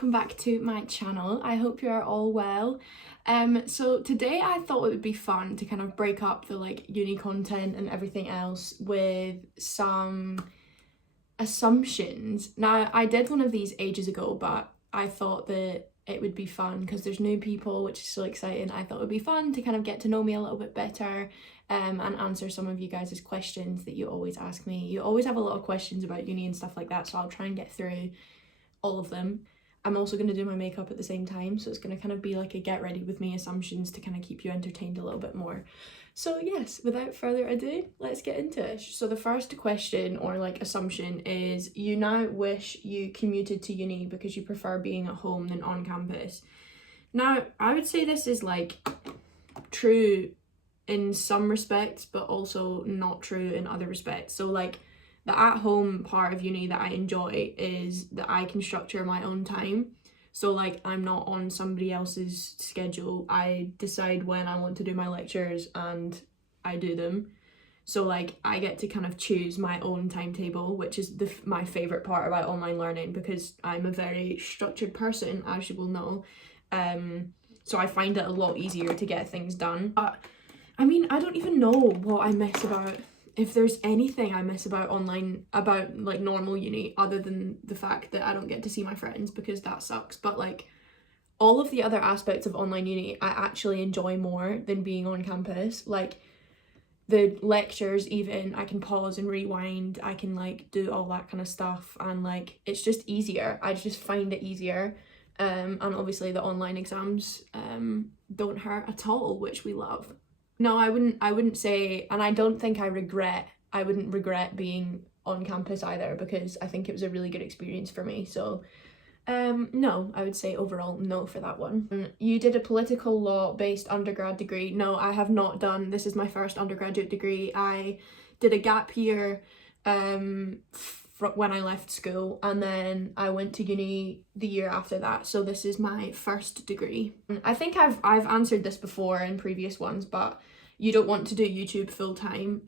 welcome back to my channel. I hope you are all well. So today I thought it would be fun to kind of break up the uni content and everything else with some assumptions. Now, I did one of these ages ago, but I thought that it would be fun because there's new people, which is so exciting. I thought it would be fun to kind of get to know me a little bit better and answer some of you guys' questions that you always ask me. You always have a lot of questions about uni and stuff like that, so I'll try and get through all of them. I'm also going to do my makeup at the same time, so it's going to kind of be like a get ready with me assumptions to kind of keep you entertained a little bit more. So yes, without further ado, let's get into it. So the first question or assumption is, you now wish you commuted to uni because you prefer being at home than on campus. Now, I would say this is true in some respects, but also not true in other respects. So the at-home part of uni that I enjoy is that I can structure my own time. So I'm not on somebody else's schedule. I decide when I want to do my lectures and I do them. So I get to kind of choose my own timetable, which is my favourite part about online learning, because I'm a very structured person, as you will know. So I find it a lot easier to get things done. But I mean, I don't even know what I miss about, if there's anything I miss about online, about normal uni, other than the fact that I don't get to see my friends, because that sucks. But all of the other aspects of online uni I actually enjoy more than being on campus. The lectures, even, I can pause and rewind, I can do all that kind of stuff, and it's just easier. I just find it easier. And obviously the online exams don't hurt at all, which we love. No, I wouldn't say, and I don't think I wouldn't regret being on campus either, because I think it was a really good experience for me. So no, I would say overall no for that one. You did a political law based undergrad degree. No, I have not done. This is my first undergraduate degree. I did a gap year when I left school, and then I went to uni the year after that. So this is my first degree. I think I've answered this before in previous ones, but you don't want to do YouTube full time.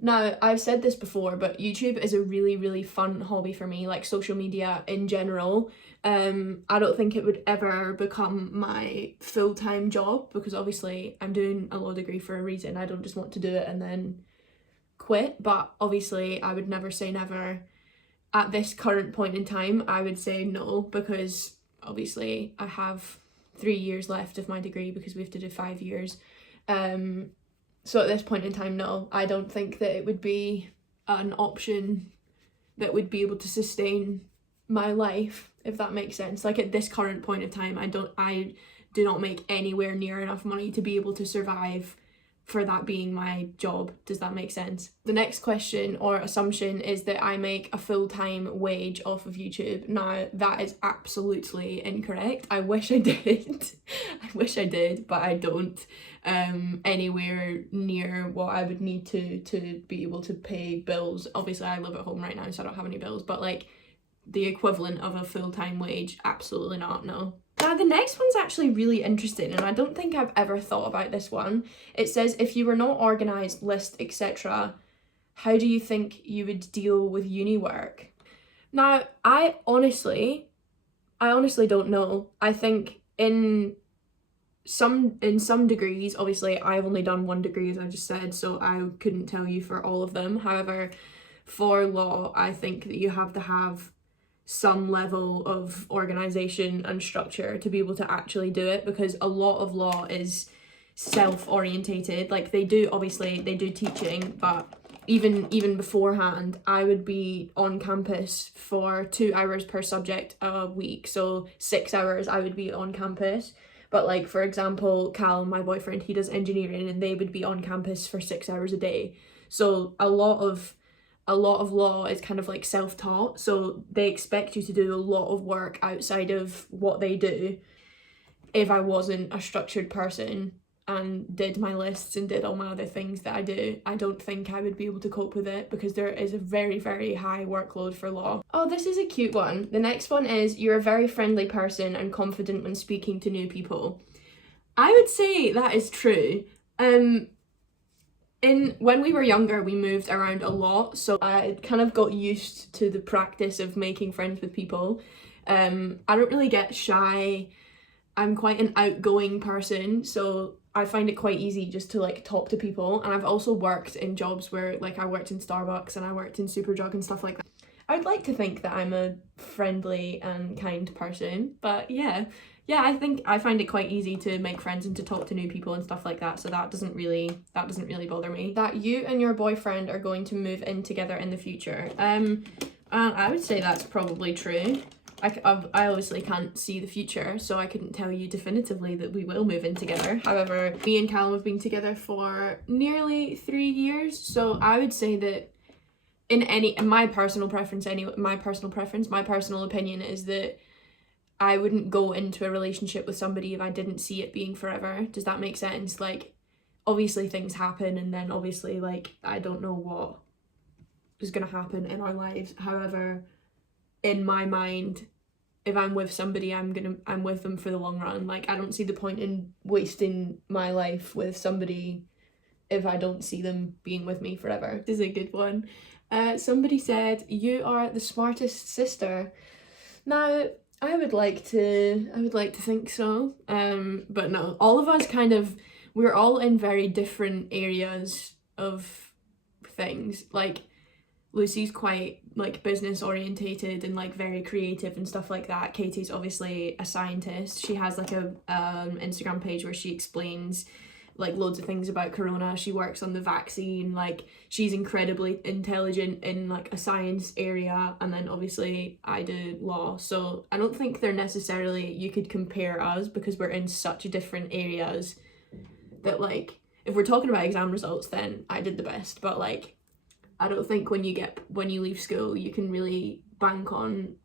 Now, I've said this before, but YouTube is a really, really fun hobby for me, social media in general. I don't think it would ever become my full-time job, because obviously I'm doing a law degree for a reason. I don't just want to do it and then quit. But obviously I would never say never. At this current point in time, I would say no, because obviously I have 3 years left of my degree, because we have to do 5 years. So at this point in time, no, I don't think that it would be an option that would be able to sustain my life, if that makes sense. At this current point of time, I do not make anywhere near enough money to be able to survive for that being my job. Does that make sense? The next question or assumption is that I make a full-time wage off of YouTube. Now, that is absolutely incorrect. I wish I did. I wish I did, but I don't. Anywhere near what I would need to be able to pay bills. Obviously, I live at home right now, so I don't have any bills, but the equivalent of a full-time wage, absolutely not, no. Now, the next one's actually really interesting, and I don't think I've ever thought about this one. It says, if you were not organised, list, etc., how do you think you would deal with uni work? Now, I honestly don't know. I think in some degrees, obviously I've only done one degree, as I just said, so I couldn't tell you for all of them. However, for law, I think that you have to have some level of organisation and structure to be able to actually do it, because a lot of law is self-orientated. They do teaching, but even beforehand, I would be on campus for 2 hours per subject a week, so 6 hours I would be on campus. But for example, Cal, my boyfriend, he does engineering, and they would be on campus for 6 hours a day. So a lot of law is kind of self-taught, so they expect you to do a lot of work outside of what they do. If I wasn't a structured person and did my lists and did all my other things that I do, I don't think I would be able to cope with it, because there is a very, very high workload for law. Oh, this is a cute one. The next one is, you're a very friendly person and confident when speaking to new people. I would say that is true. When we were younger, we moved around a lot, so I kind of got used to the practice of making friends with people. I don't really get shy. I'm quite an outgoing person, so I find it quite easy just to like talk to people. And I've also worked in jobs where like I worked in Starbucks and I worked in Superdrug and stuff like that. I would like to think that I'm a friendly and kind person, but yeah, I think I find it quite easy to make friends and to talk to new people and stuff like that, so that doesn't really bother me. That you and your boyfriend are going to move in together in the future. And I would say that's probably true. I obviously can't see the future, so I couldn't tell you definitively that we will move in together. However, me and Callum have been together for nearly 3 years, so I would say that in my personal opinion is that I wouldn't go into a relationship with somebody if I didn't see it being forever. Does that make sense? Like, obviously things happen, and then obviously, like, I don't know what is gonna happen in our lives. However, in my mind, if I'm with somebody, I'm with them for the long run. Like, I don't see the point in wasting my life with somebody if I don't see them being with me forever. This is a good one. Somebody said, "You are the smartest sister." Now, I would like to think so. But no, all of us we're all in very different areas of things. Like, Lucy's quite like business orientated and like very creative and stuff like that. Katie's obviously a scientist. She has like a Instagram page where she explains like loads of things about corona. She works on the vaccine. Like, she's incredibly intelligent in like a science area, and then obviously I do law. So I don't think they're necessarily, you could compare us because we're in such different areas that, like, if we're talking about exam results, then I did the best. But like, I don't think when you leave school you can really bank on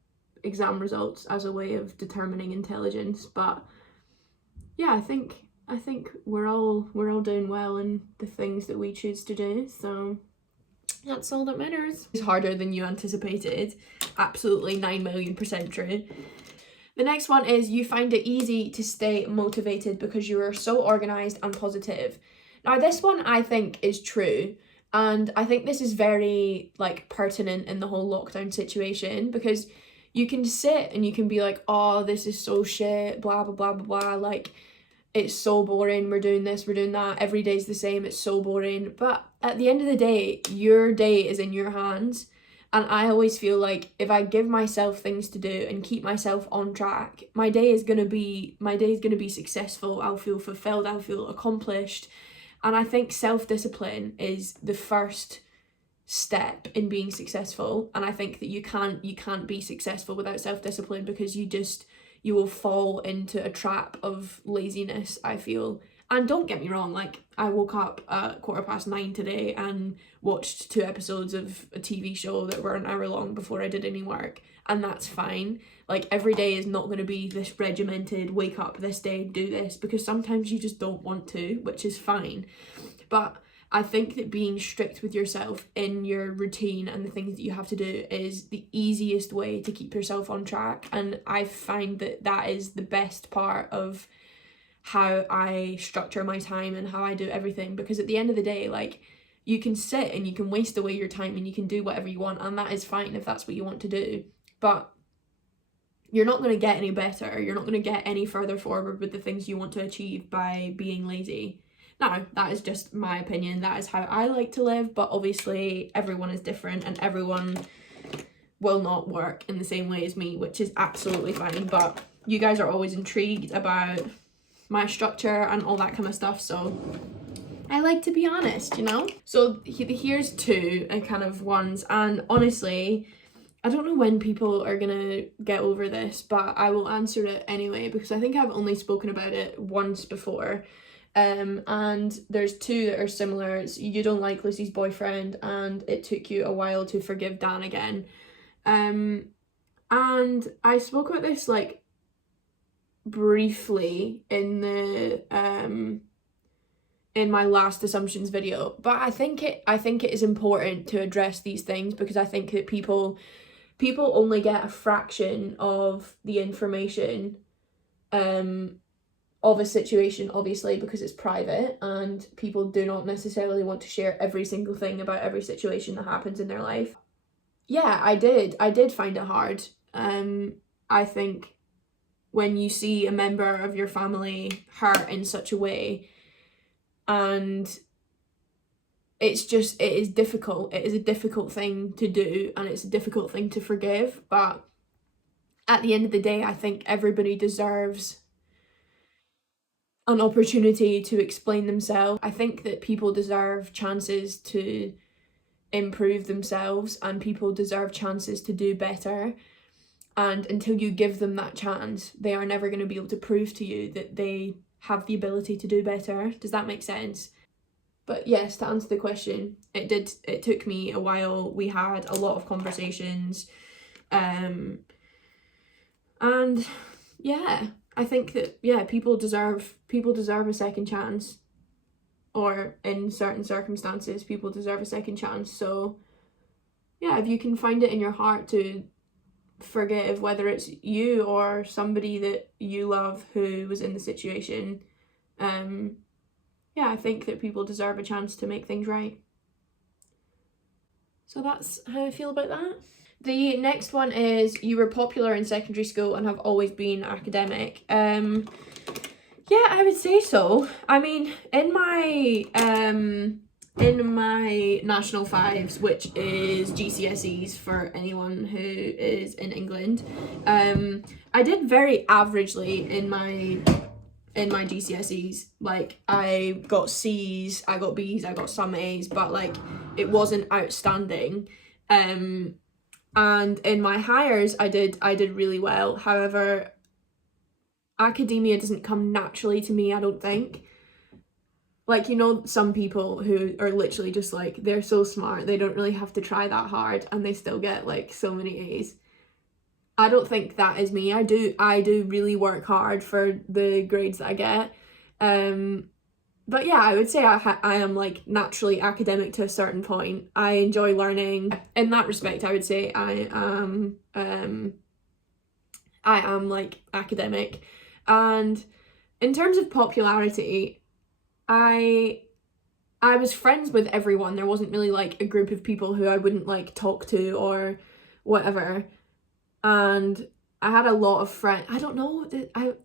exam results as a way of determining intelligence. But yeah, I think we're all doing well in the things that we choose to do, so that's all that matters. It's harder than you anticipated. Absolutely 9,000,000% true. The next one is, you find it easy to stay motivated because you are so organised and positive. Now, this one I think is true. And I think this is very like pertinent in the whole lockdown situation, because you can sit and you can be like, oh, this is so shit, blah, blah, blah, blah, blah. Like, it's so boring, we're doing this, we're doing that, every day's the same, it's so boring. But at the end of the day, your day is in your hands. And I always feel like if I give myself things to do and keep myself on track, my day is gonna be successful. I'll feel fulfilled, I'll feel accomplished. And I think self-discipline is the first step in being successful. And I think that you can't be successful without self-discipline, because you will fall into a trap of laziness, I feel. And don't get me wrong, like, I woke up at 9:15 today and watched 2 episodes of a TV show that were an hour long before I did any work, and that's fine. Like, every day is not going to be this regimented, wake up this day, do this, because sometimes you just don't want to, which is fine. But I think that being strict with yourself in your routine and the things that you have to do is the easiest way to keep yourself on track. And I find that that is the best part of how I structure my time and how I do everything. Because at the end of the day, like, you can sit and you can waste away your time and you can do whatever you want, and that is fine if that's what you want to do. But you're not going to get any better. You're not going to get any further forward with the things you want to achieve by being lazy. Now, that is just my opinion. That is how I like to live, but obviously everyone is different and everyone will not work in the same way as me, which is absolutely fine. But you guys are always intrigued about my structure and all that kind of stuff, so I like to be honest, you know? So here's 2 kind of ones, and honestly, I don't know when people are gonna get over this, but I will answer it anyway, because I think I've only spoken about it once before. And there's 2 that are similar. It's, you don't like Lucy's boyfriend, and it took you a while to forgive Dan again. And I spoke about this like briefly in the in my last assumptions video, but I think it is important to address these things, because I think that people only get a fraction of the information of a situation, obviously, because it's private and people do not necessarily want to share every single thing about every situation that happens in their life. Yeah, I did find it hard. I think when you see a member of your family hurt in such a way, and it is difficult. It is a difficult thing to do, and it's a difficult thing to forgive. But at the end of the day, I think everybody deserves an opportunity to explain themselves. I think that people deserve chances to improve themselves, and people deserve chances to do better. And until you give them that chance, they are never going to be able to prove to you that they have the ability to do better. Does that make sense? But yes, to answer the question, it took me a while. We had a lot of conversations. And yeah, I think that, yeah, people deserve a second chance, or in certain circumstances, people deserve a second chance. So yeah, if you can find it in your heart to forgive, whether it's you or somebody that you love who was in the situation, yeah, I think that people deserve a chance to make things right. So that's how I feel about that. The next one is, you were popular in secondary school and have always been academic. Yeah, I would say so. I mean, in my National Fives, which is GCSEs for anyone who is in England, I did very averagely in my GCSEs. Like, I got C's, I got B's, I got some A's, but like it wasn't outstanding. And in my highers, I did really well. However, academia doesn't come naturally to me, I don't think. Like, you know, some people who are literally just like, they're so smart, they don't really have to try that hard, and they still get like so many A's. I don't think that is me. I do really work hard for the grades that I get. But yeah, I would say I am like naturally academic to a certain point. I enjoy learning. In that respect, I would say I am like academic. And in terms of popularity, I was friends with everyone. There wasn't really like a group of people who I wouldn't like talk to or whatever. And I had a lot of friends. I don't know,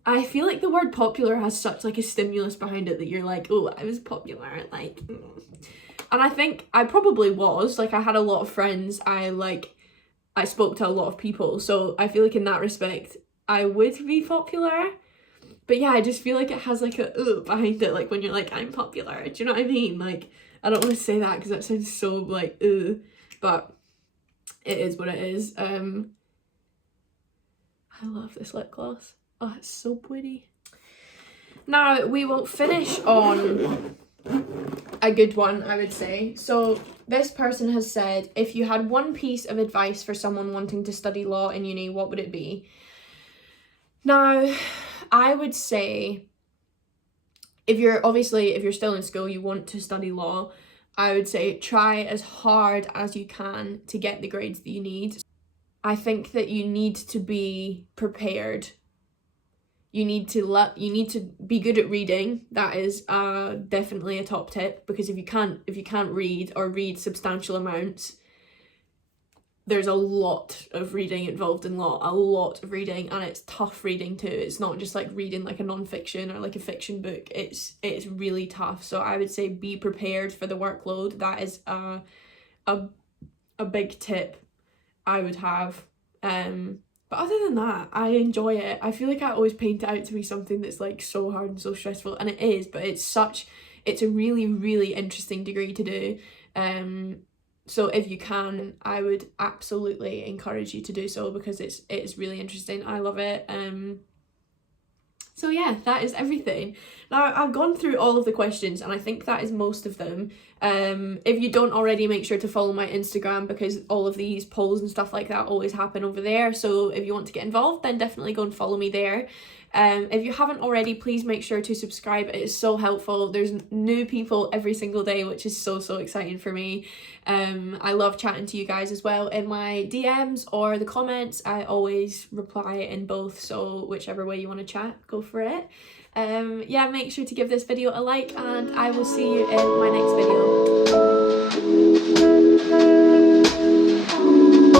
I feel like the word popular has such like a stimulus behind it that you're like, oh, I was popular, like, and I think I probably was. Like, I had a lot of friends, I spoke to a lot of people, so I feel like in that respect I would be popular. But yeah, I just feel like it has like a behind it, like when you're like, I'm popular, do you know what I mean? Like, I don't want to say that because that sounds so like but it is what it is. I love this lip gloss. Oh, it's so pretty. Now, we will finish on a good one, I would say. So this person has said, if you had one piece of advice for someone wanting to study law in uni, what would it be? Now, I would say, if you're still in school, you want to study law, I would say try as hard as you can to get the grades that you need. I think that you need to be prepared. You need to be good at reading. That is definitely a top tip, because if you can't read or read substantial amounts, there's a lot of reading involved in law, a lot of reading, and it's tough reading too. It's not just like reading like a non-fiction or like a fiction book. It's really tough. So I would say be prepared for the workload. That is a big tip I would have. But other than that, I enjoy it. I feel like I always paint it out to be something that's like so hard and so stressful, and it is, but it's a really, really interesting degree to do. So if you can, I would absolutely encourage you to do so, because it's really interesting. I love it. So yeah, that is everything. Now, I've gone through all of the questions, and I think that is most of them. If you don't already, make sure to follow my Instagram, because all of these polls and stuff like that always happen over there. So if you want to get involved, then definitely go and follow me there. If you haven't already, please make sure to subscribe. It is so helpful. There's new people every single day, which is so exciting for me. I love chatting to you guys as well in my DMs or the comments. I always reply in both, so whichever way you want to chat, go for it. Yeah, make sure to give this video a like, and I will see you in my next video.